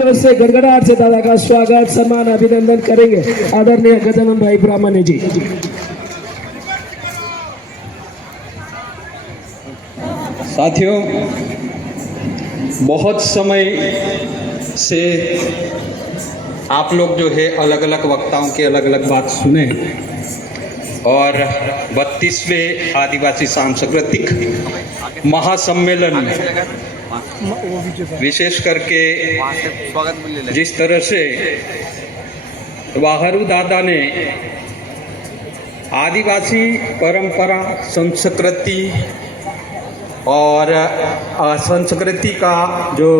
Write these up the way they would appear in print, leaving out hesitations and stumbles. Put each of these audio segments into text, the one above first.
जोर से गड़गड़ाहट से दादा का स्वागत सम्मान अभिनंदन करेंगे आदरणीय गजानन भाई ब्राह्मणे जी। साथियों, बहुत समय से आप लोग जो है अलग अलग वक्ताओं के अलग अलग बात सुने और 32वें आदिवासी सांस्कृतिक महासम्मेलन में विशेष करके जिस तरह से वाहरू दादा ने आदिवासी परंपरा, संस्कृति और संस्कृति का जो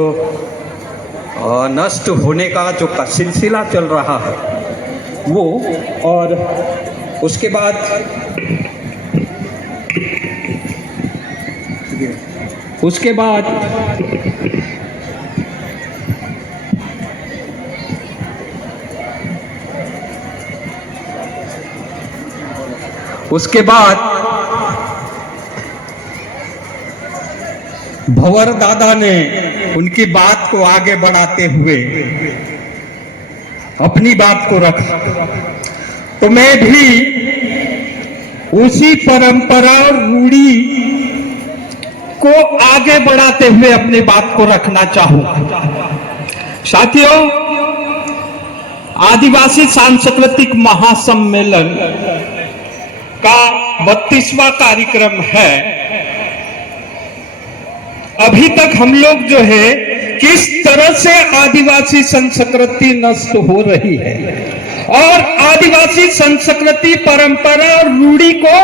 नष्ट होने का जो सिलसिला चल रहा है वो, और उसके बाद उसके बाद भंवर दादा ने उनकी बात को आगे बढ़ाते हुए अपनी बात को रखा, तो मैं भी उसी परंपरा और रूढ़ी को आगे बढ़ाते हुए अपनी बात को रखना चाहूंगा। साथियों, आदिवासी सांस्कृतिक महासम्मेलन का 32वां कार्यक्रम है। अभी तक हम लोग जो है किस तरह से आदिवासी संस्कृति नष्ट हो रही है और आदिवासी संस्कृति, परंपरा और रूढ़ी को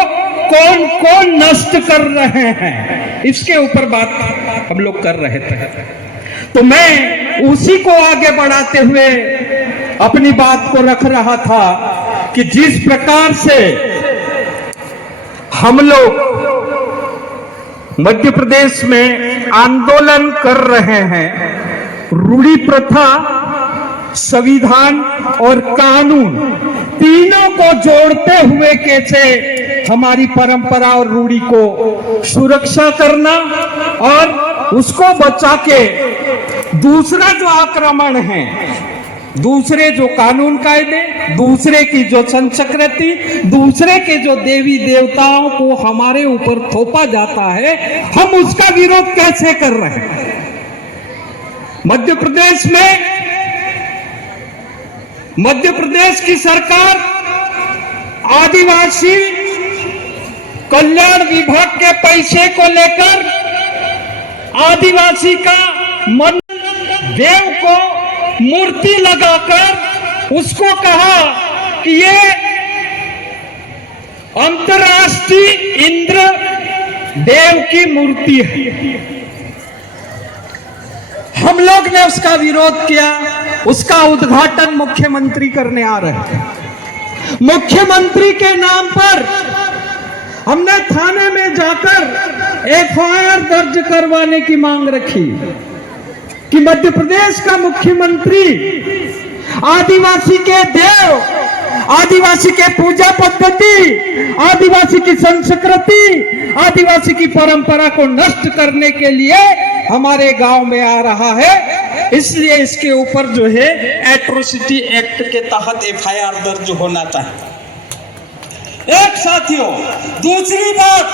कौन कौन नष्ट कर रहे हैं, इसके ऊपर बात हम लोग कर रहे थे। तो मैं उसी को आगे बढ़ाते हुए अपनी बात को रख रहा था कि जिस प्रकार से हम लोग मध्य प्रदेश में आंदोलन कर रहे हैं, रूढ़ी प्रथा, संविधान और कानून तीनों को जोड़ते हुए कैसे हमारी परंपरा और रूढ़ी को सुरक्षा करना और उसको बचा के दूसरा जो आक्रमण है, दूसरे जो कानून कायदे, दूसरे की जो संस्कृति, दूसरे के जो देवी देवताओं को हमारे ऊपर थोपा जाता है, हम उसका विरोध कैसे कर रहे हैं। मध्य प्रदेश की सरकार आदिवासी कल्याण विभाग के पैसे को लेकर आदिवासी का मन देव को मूर्ति लगाकर उसको कहा कि ये अंतर्राष्ट्रीय इंद्र देव की मूर्ति है। हम लोग ने उसका विरोध किया, उसका उद्घाटन मुख्यमंत्री करने आ रहे थे। मुख्यमंत्री के नाम पर हमने थाने में जाकर एफआईआर दर्ज करवाने की मांग रखी कि मध्य प्रदेश का मुख्यमंत्री आदिवासी के देव, आदिवासी के पूजा पद्धति, आदिवासी की संस्कृति, आदिवासी की परंपरा को नष्ट करने के लिए हमारे गांव में आ रहा है, इसलिए इसके ऊपर जो है एट्रोसिटी एक्ट के तहत एफआईआर दर्ज होना चाहिए। एक साथियों, दूसरी बात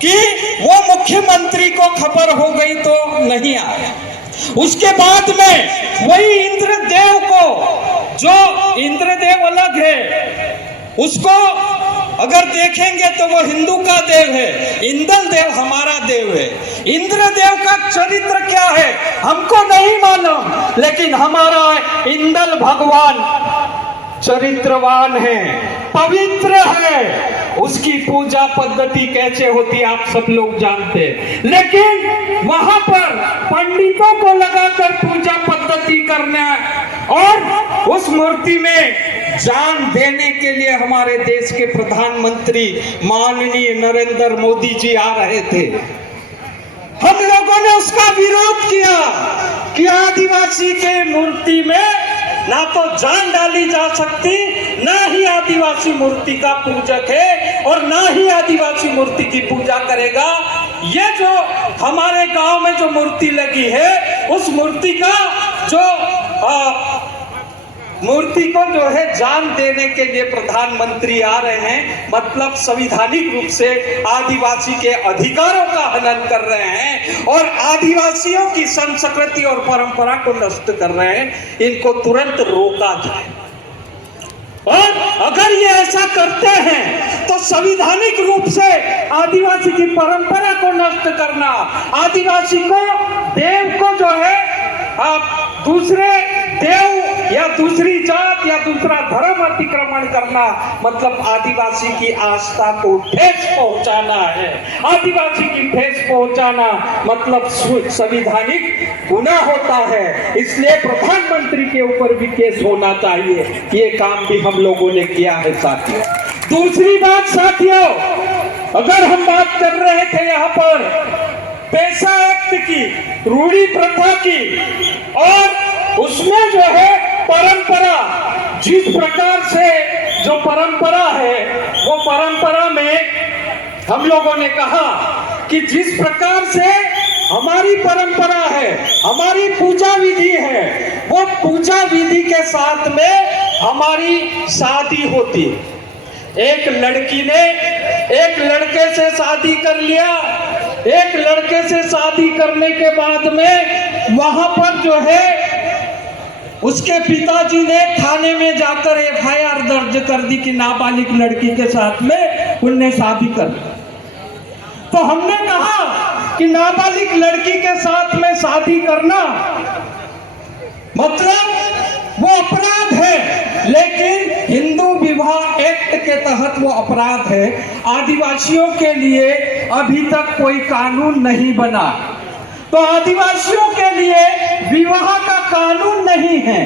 कि वो मुख्यमंत्री को खबर हो गई तो नहीं आया। उसके बाद में वही इंद्रदेव को, जो इंद्रदेव अलग है, उसको अगर देखेंगे तो वो हिंदू का देव है, इंद्र देव हमारा देव है। इंद्रदेव का चरित्र क्या है हमको नहीं मालूम, लेकिन हमारा इंद्र भगवान चरित्रवान है, पवित्र है। उसकी पूजा पद्धति कैसे होती आप सब लोग जानते हैं, लेकिन वहां पर पंडितों को लगाकर पूजा पद्धति करना और उस मूर्ति में जान देने के लिए हमारे देश के प्रधानमंत्री माननीय नरेंद्र मोदी जी आ रहे थे। हम लोगों ने उसका विरोध किया कि आदिवासी के मूर्ति में ना तो जान डाली जा सकती, ना ही आदिवासी मूर्ति का पूजक है और ना ही आदिवासी मूर्ति की पूजा करेगा। ये जो हमारे गांव में जो मूर्ति लगी है, उस मूर्ति का जो मूर्ति को जो है जान देने के लिए प्रधानमंत्री आ रहे हैं, मतलब संवैधानिक रूप से आदिवासी के अधिकारों का हनन कर रहे हैं और आदिवासियों की संस्कृति और परंपरा को नष्ट कर रहे हैं। इनको तुरंत रोका जाए। और अगर ये ऐसा करते हैं तो संवैधानिक रूप से आदिवासी की परंपरा को नष्ट करना, आदिवासी को देव को जो है दूसरे देव या दूसरी जात या दूसरा धर्म अतिक्रमण करना, मतलब आदिवासी की आस्था को ठेस पहुंचाना है। आदिवासी की ठेस पहुंचाना मतलब संवैधानिक गुनाह होता है। इसलिए प्रधानमंत्री के ऊपर भी केस होना चाहिए। ये काम भी हम लोगों ने किया है साथियों। दूसरी बात साथियों, अगर हम बात कर रहे थे यहाँ पर पैसा एक्ट की, रूढ़ी प्रथा की, और उसमें जो है परंपरा, जिस प्रकार से जो परंपरा है वो परंपरा में हम लोगों ने कहा कि जिस प्रकार से हमारी परंपरा है, हमारी पूजा विधि है, वो पूजा विधि के साथ में हमारी शादी होती। एक लड़की ने एक लड़के से शादी कर लिया, एक लड़के से शादी करने के बाद में वहां पर जो है उसके पिताजी ने थाने में जाकर एफआईआर दर्ज कर दी कि नाबालिग लड़की के साथ में उनने शादी कर ली। तो हमने कहा कि नाबालिग लड़की के साथ में शादी करना मतलब वो अपराध है, लेकिन हिंदू विवाह एक्ट के तहत वो अपराध है। आदिवासियों के लिए अभी तक कोई कानून नहीं बना, तो आदिवासियों के लिए विवाह का कानून नहीं है।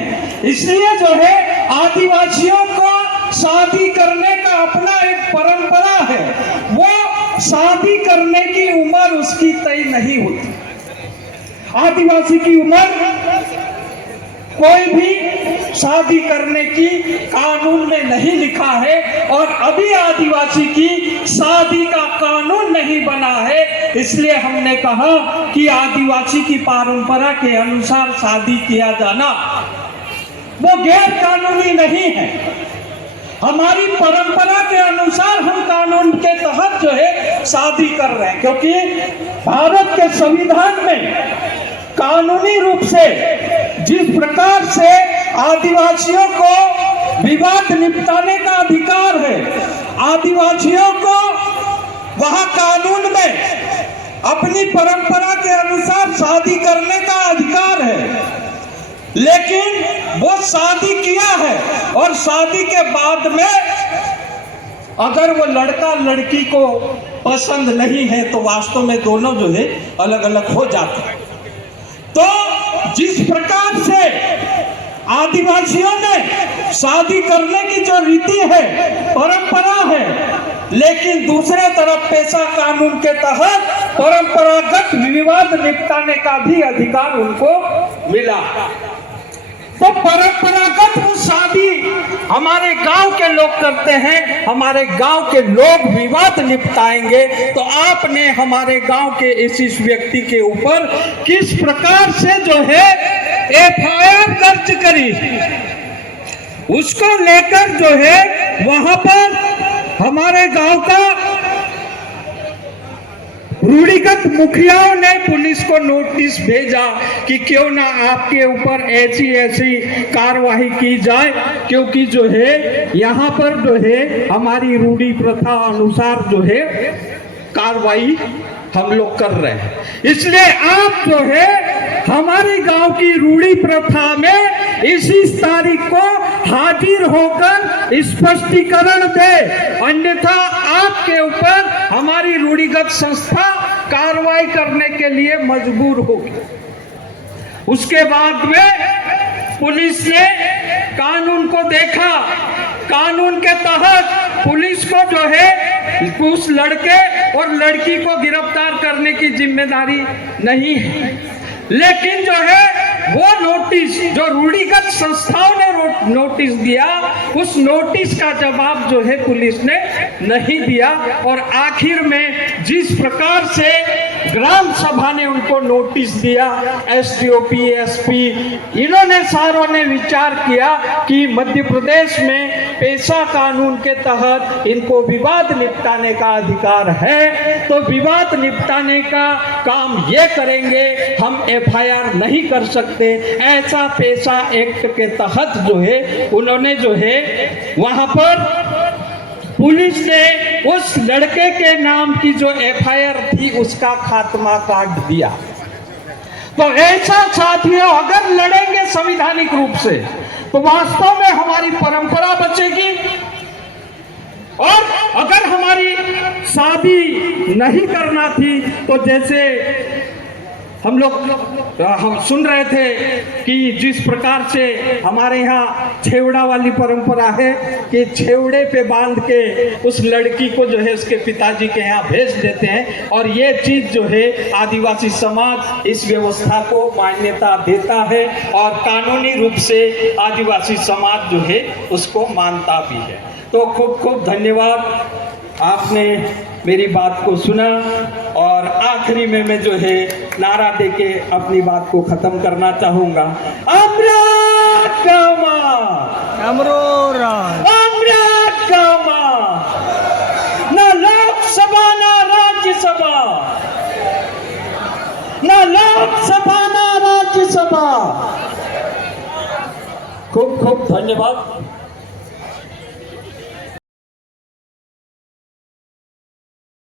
इसलिए जो है आदिवासियों को शादी करने का अपना एक परंपरा है, वो शादी करने की उम्र उसकी तय नहीं होती। आदिवासी की उम्र कोई भी शादी करने की कानून में नहीं लिखा है, और अभी आदिवासी की शादी का कानून नहीं बना है। इसलिए हमने कहा कि आदिवासी की परंपरा के अनुसार शादी किया जाना वो गैर कानूनी नहीं है। हमारी परंपरा के अनुसार हम कानून के तहत जो है शादी कर रहे हैं, क्योंकि भारत के संविधान में कानूनी रूप से जिस प्रकार से आदिवासियों को विवाद निपटाने का अधिकार है, आदिवासियों को वहां कानून में अपनी परंपरा के अनुसार शादी करने का अधिकार है, लेकिन वो शादी किया है और शादी के बाद में अगर वो लड़का लड़की को पसंद नहीं है तो वास्तव में दोनों जो है अलग अलग हो जाते हैं। तो जिस प्रकार से आदिवासियों ने शादी करने की जो रीति है, परंपरा है, लेकिन दूसरे तरफ पेशा कानून के तहत परंपरागत विवाद निपटाने का भी अधिकार उनको मिला। तो परंपरागत वो शादी हमारे गांव के लोग करते हैं, हमारे गांव के लोग विवाद निपटाएंगे, तो आपने हमारे गांव के इस व्यक्ति के ऊपर किस प्रकार से जो है एफआईआर दर्ज करी, उसको लेकर जो है वहां पर हमारे गांव का रूढ़िगत मुखियाओं ने पुलिस को नोटिस भेजा कि क्यों ना आपके ऊपर ऐसी ऐसी कार्रवाई की जाए, क्योंकि जो है यहाँ पर जो है हमारी रूढ़ी प्रथा अनुसार जो है कार्रवाई हम लोग कर रहे हैं। इसलिए आप जो है हमारे गांव की रूढ़ी प्रथा में इसी तारीख को हाजिर होकर स्पष्टीकरण दे, अन्यथा आपके ऊपर हमारी रूढ़िगत संस्था कार्रवाई करने के लिए मजबूर होगी। उसके बाद में पुलिस ने कानून को देखा, कानून के तहत पुलिस को जो है उस लड़के और लड़की को गिरफ्तार करने की जिम्मेदारी नहीं है, लेकिन जो है वो नोटिस जो रूढ़िगत संस्थाओं ने नोटिस दिया, उस नोटिस का जवाब जो है पुलिस ने नहीं दिया। और आखिर में जिस प्रकार से ग्राम सभा ने उनको नोटिस दिया, एसडीओ पीएसपी, इन्होंने सारों ने विचार किया कि मध्य प्रदेश में पेशा कानून के तहत इनको विवाद निपटाने का अधिकार है, तो विवाद निपटाने का काम ये करेंगे, हम एफआईआर नहीं कर सकते। ऐसा पेशा एक्ट के तहत जो है उन्होंने जो है वहां पर पुलिस ने उस लड़के के नाम की जो एफआईआर थी उसका खात्मा काट दिया। तो ऐसा साथियों, अगर लड़ेंगे संवैधानिक रूप से तो वास्तव में हमारी परंपरा बचेगी। और अगर हमारी शादी नहीं करना थी तो जैसे हम सुन रहे थे कि जिस प्रकार से हमारे यहाँ छेवड़ा वाली परंपरा है कि छेवड़े पे बांध के उस लड़की को जो है उसके पिताजी के यहाँ भेज देते हैं, और ये चीज जो है आदिवासी समाज इस व्यवस्था को मान्यता देता है और कानूनी रूप से आदिवासी समाज जो है उसको मानता भी है। तो खूब खूब धन्यवाद, आपने मेरी बात को सुना। और आखिरी में मैं जो है नारा देके अपनी बात को खत्म करना चाहूंगा। अमृत कामा, अमृत कामा, ना लोकसभा ना राज्यसभा, ना लोकसभा ना राज्यसभा। खूब खूब धन्यवाद।